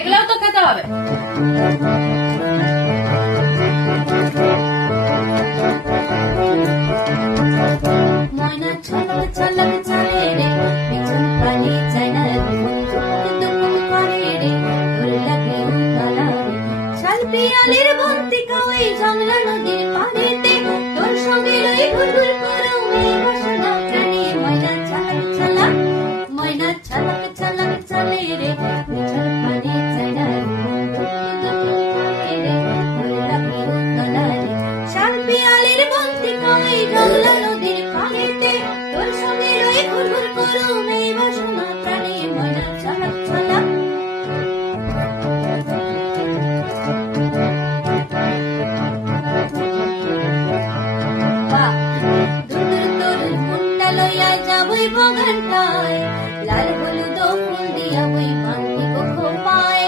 এগুলোও তো খেতে হবে। ময়না ছলক ছলক চলে রে, পিছন পানে চায় না দুপুর করে রে, তোর লাগে উতলা রে। শাল পিয়ালির বন্তিকা ওই জংলা নদীর পাড়েতে, তোর সঙ্গে লই ঘুরঘুর করো এই বাসনা প্রাণী। ময়না ছলক ছলক, ময়না ছলক ছলক চলে রে, পিছন পানে চায় না দুপুর করে রে, তোর লাগে উতলা রে। শাল পিয়ালির বন্তিকা ওই জংলা নদীর পাড়েতে, তোর সঙ্গে লই ঘুরঘুর করো এই বাসনা প্রাণী। ময়না ছলক ছলক। লইয়া যাবই বাগানটায়, লাল হলুদ ফুল দিয়া বই বান্ধি খোপায়।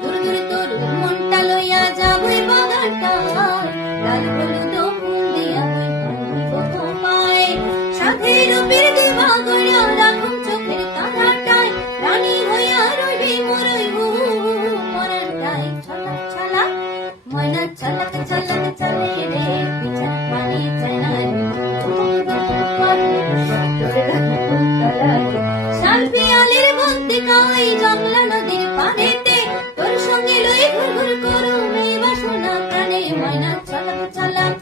দূর দূর তোর মনটা লইয়া যাবই বাগানটায়, লাল হলুদ ফুল দিয়া বই বান্ধি খোপায়। সাথে রূপের দিবা গড়িয়া রাখুন চোখের তারাটায়, রানী হইয়া রইবি মরই পরানটায়। ছলক ছলক, ময়না ছলক ছলক চলে রে, পিছন পানি চায় না শাল পিয়ালির বন্তিকা ওই জংলা নদীর পাড়েতে, তোর সঙ্গে লই ঘুরঘুর করো এই বাসনা প্রাণে। ময়না ছলক ছলক।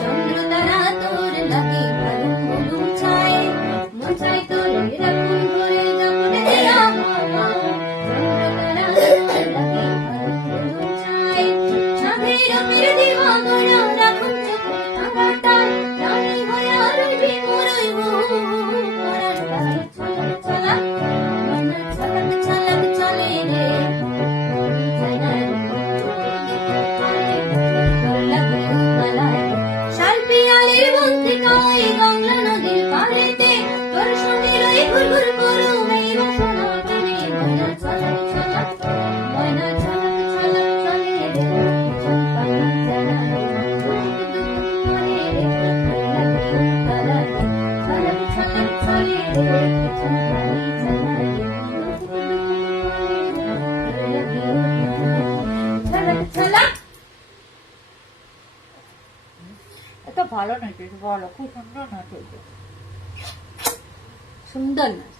চন্দ্র তারা তোর লাগে ভালুম বুলুম ছায়, মন চাই তোর এরকম ধরে জাপটে দেয়া হয়। চন্দ্র তারা তোর লাগে ভালুম বুলুম ছায়, সাথে রবির দিবা গড়া রাখুন চোখে তারাটায়, রানী হইয়া রইবি মরই পরানটায়। ছলক ছলক, ময়না ছলক ছলক চলে রে, শাল পিয়ালির বন্তিকা ওই গঙ্গা নদীর পাড়েতে, তোর সঙ্গে লই ঘুরঘুর করো এই বাসনা প্রাণে। ময়না ছলক ছলক, ময়না ছলক ছলক চলে রে, পিছন পানি চায় না করে রে, লাগে উতলা রে। ছলক ছলক চলে রে, পিছন পানি চায় না লাগে ছলক ছলক। এত ভালো নাচ বলো, খুব সুন্দর নাচ হয়েছে। সুন্দর নাচ।